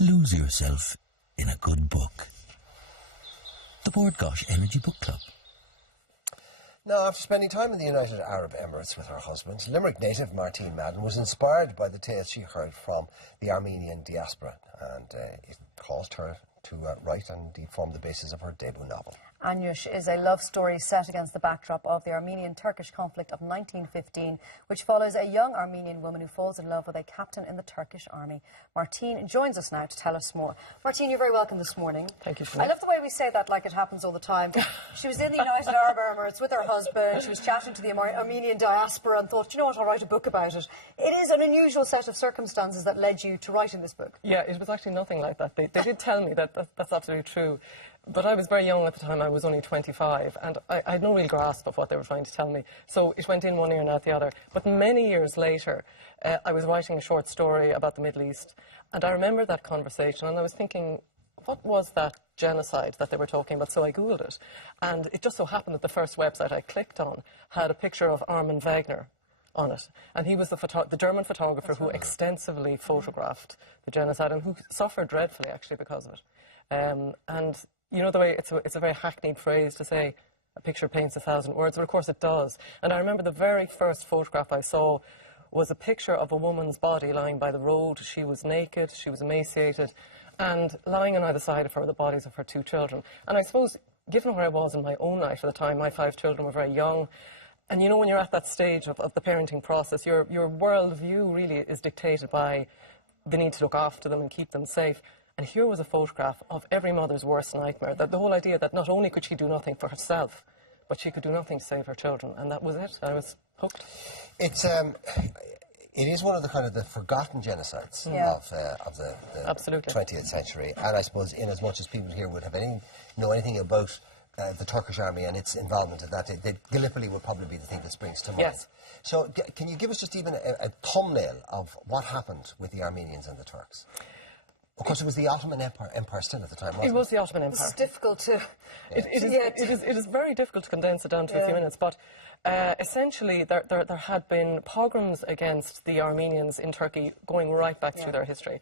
Lose yourself in a good book. The Bookclub Energy Book Club. Now, after spending time in the United Arab Emirates with her husband, Limerick native Martine Madden was inspired by the tales she heard from the Armenian diaspora, and it caused her to write and indeed form the basis of her debut novel. Anyush is a love story set against the backdrop of the Armenian-Turkish conflict of 1915, which follows a young Armenian woman who falls in love with a captain in the Turkish army. Martine joins us now to tell us more. Martine, you're very welcome this morning. Thank you. I love the way we say that like it happens all the time. She was in the United Arab Emirates with her husband. She was chatting to the Armenian diaspora and thought, you know what, I'll write a book about it. It is an unusual set of circumstances that led you to writing this book. Yeah, it was actually nothing like that. They did tell me that's absolutely true. But I was very young at the time. I was only 25, and I had no real grasp of what they were trying to tell me. So it went in one ear and out the other. But many years later, I was writing a short story about the Middle East, and I remember that conversation, and I was thinking, what was that genocide that they were talking about? So I Googled it, and it just so happened that the first website I clicked on had a picture of Armin Wegner on it, and he was the German photographer who extensively photographed the genocide and who suffered dreadfully, actually, because of it. And you know the way it's a very hackneyed phrase to say a picture paints 1,000 words, but of course it does. And I remember the very first photograph I saw was a picture of a woman's body lying by the road. She was naked, she was emaciated, and lying on either side of her were the bodies of her 2 children. And I suppose, given where I was in my own life at the time, my 5 children were very young, and you know when you're at that stage of the parenting process, your world view really is dictated by the need to look after them and keep them safe. And here was a photograph of every mother's worst nightmare, that the whole idea that not only could she do nothing for herself, but she could do nothing to save her children. And that was it. I was hooked. It is one of the kind of the forgotten genocides of the Absolutely. 20th century. And I suppose in as much as people here would have know anything about the Turkish army and its involvement in that, Gallipoli would probably be the thing that springs to mind. Yes. So can you give us just even a thumbnail of what happened with the Armenians and the Turks? Of course, it was the Ottoman Empire still at the time, wasn't it? It was the Ottoman Empire. It's difficult to... It is very difficult to condense it down to a few minutes, but essentially there had been pogroms against the Armenians in Turkey going right back through their history.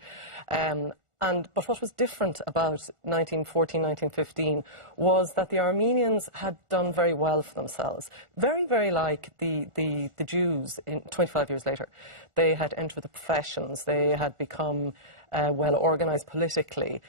But what was different about 1914, 1915 was that the Armenians had done very well for themselves. Very, very like the Jews 25 years later. They had entered the professions, they had become well organised politically,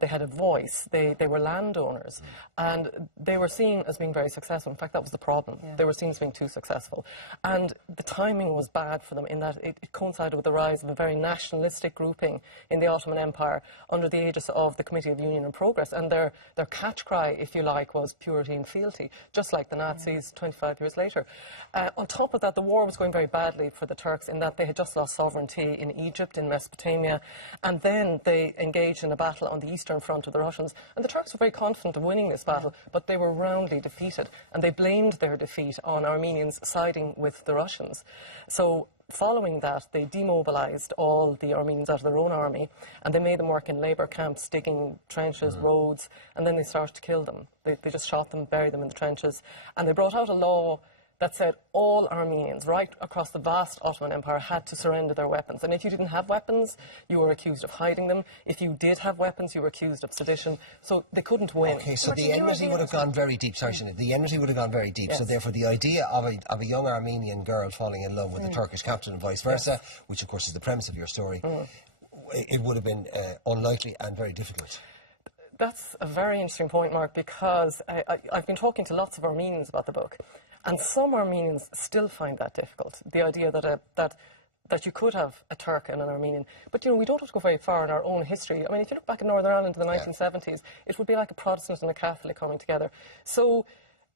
they had a voice, they were landowners, and they were seen as being very successful. In fact, that was the problem. They were seen as being too successful. And the timing was bad for them in that it coincided with the rise of a very nationalistic grouping in the Ottoman Empire under the aegis of the Committee of Union and Progress, and their catch cry, if you like, was purity and fealty, just like the Nazis 25 years later. On top of that, the war was going very badly for the Turks in that they had just lost sovereignty in Egypt, in Mesopotamia, and then they engaged in a battle on the eastern front of the Russians. And the Turks were very confident of winning this battle, but they were roundly defeated. And they blamed their defeat on Armenians siding with the Russians. So following that, they demobilised all the Armenians out of their own army, and they made them work in labour camps, digging trenches, roads, and then they started to kill them. They just shot them, buried them in the trenches. And they brought out a law that said all Armenians right across the vast Ottoman Empire had to surrender their weapons. And if you didn't have weapons, you were accused of hiding them. If you did have weapons, you were accused of sedition. So they couldn't win. Okay, so the enmity would have gone very deep. Sorry, Sinead. The enmity would have gone very deep. Yes. So therefore the idea of a young Armenian girl falling in love with a Turkish captain and vice versa, which of course is the premise of your story, it would have been unlikely and very difficult. That's a very interesting point, Mark, because I've been talking to lots of Armenians about the book. And some Armenians still find that difficult, the idea that you could have a Turk and an Armenian. But, you know, we don't have to go very far in our own history. I mean, if you look back in Northern Ireland in the 1970s, it would be like a Protestant and a Catholic coming together. So,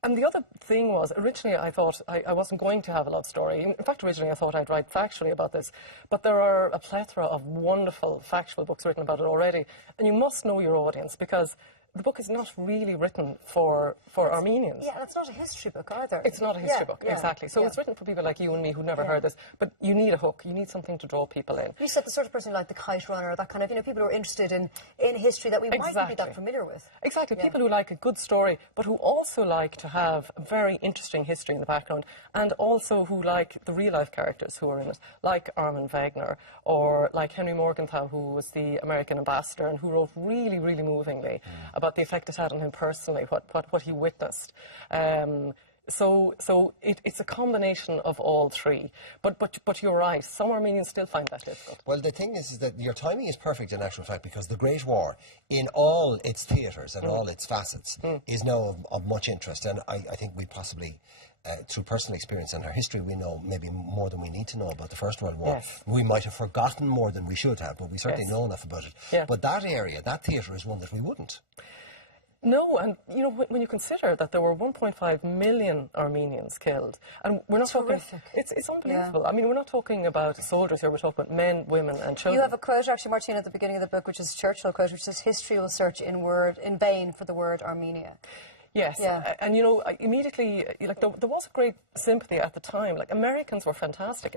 and the other thing was, originally I thought I wasn't going to have a love story. In fact, originally I thought I'd write factually about this. But there are a plethora of wonderful factual books written about it already. And you must know your audience, because the book is not really written for Armenians. Yeah, and it's not a history book either. It's not a history book, exactly. So it's written for people like you and me who never heard this, but you need a hook, you need something to draw people in. You said the sort of person who like the kite runner, that kind of, people who are interested in history that we might not be that familiar with. Exactly, people who like a good story, but who also like to have a very interesting history in the background, and also who like the real-life characters who are in it, like Armin Wegner, or like Henry Morgenthau, who was the American ambassador, and who wrote really, really movingly about the effect it had on him personally, what he witnessed. So it's a combination of all three. But you're right, some Armenians still find that difficult. Well, the thing is that your timing is perfect in actual fact, because the Great War, in all its theatres and all its facets, is now of much interest. And I think we possibly, through personal experience and our history, we know maybe more than we need to know about the First World War. Yes. We might have forgotten more than we should have, but we certainly know enough about it. Yeah. But that area, that theatre, is one that we wouldn't. No, and when you consider that there were 1.5 million Armenians killed, and we're not talking, horrific. It's unbelievable. I mean, we're not talking about soldiers here. We're talking about men, women, and children. You have a quote, actually, Martine, at the beginning of the book, which is a Churchill quote, which says, "History will search in vain for the word Armenia." Yes, and immediately, there was a great sympathy at the time. Like, Americans were fantastic.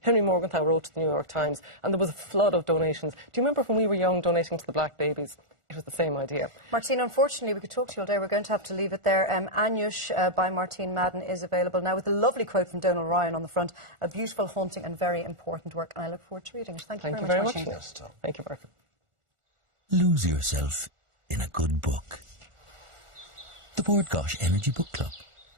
Henry Morgenthau wrote to the New York Times, and there was a flood of donations. Do you remember when we were young donating to the black babies? It was the same idea. Martine, unfortunately, we could talk to you all day. We're going to have to leave it there. Anyush by Martine Madden is available now with a lovely quote from Donal Ryan on the front. A beautiful, haunting and very important work, and I look forward to reading it. Thank you very much, Martine. Thank you, Martha. Lose yourself in a good book. The Board Gosh Energy Book Club.